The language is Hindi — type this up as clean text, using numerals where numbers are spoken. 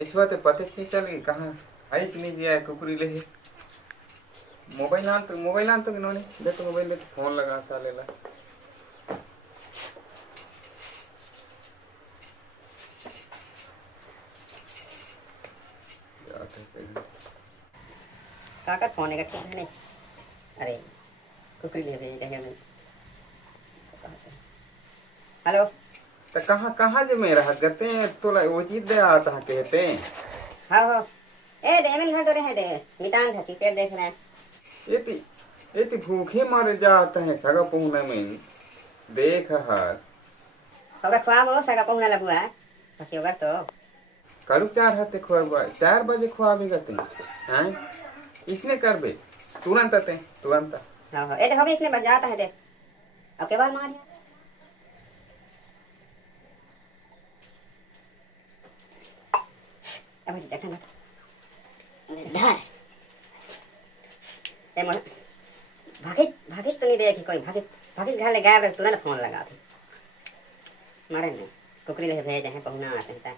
इस बात पता नहीं चली कहाँ आई कि नहीं दिया है कुकुरी ले मोबाइल आन तो इन्होंने दे तो मोबाइल ले तो फोन लगा साले ला काका फोन है क्या नहीं। अरे कुकरी ले रही है मैं। हेलो। तो कहाँ कहाँ जो मेरा हाथ करते हैं तो वो चीज दे आता है कहते हैं। हाँ हो। ए डेमन घर तो रहे दे मितान था क्रिकेट देख रहे हैं। ये ती भूखे मर जाता है सगा पुहना में देख हार होगा ख्वाब हो सगा पहुना लगुआ है बाकी होगा तो। कड़ू 4 हाथे खुआ 4 बजे खुआ भी गते हैं इसने कर बे तुरंत आते तुरंत। हाँ हाँ ए देखो इसने बच जाता है देख। अब के बाद मार अब मुझे देखना मत डर ए मोला भागे भागे तो नहीं देखी कोई भागे भागे घर ले गया तुरंत फोन लगा थे मारे नहीं कुकरी ले भेजे हैं पहुना आते हैं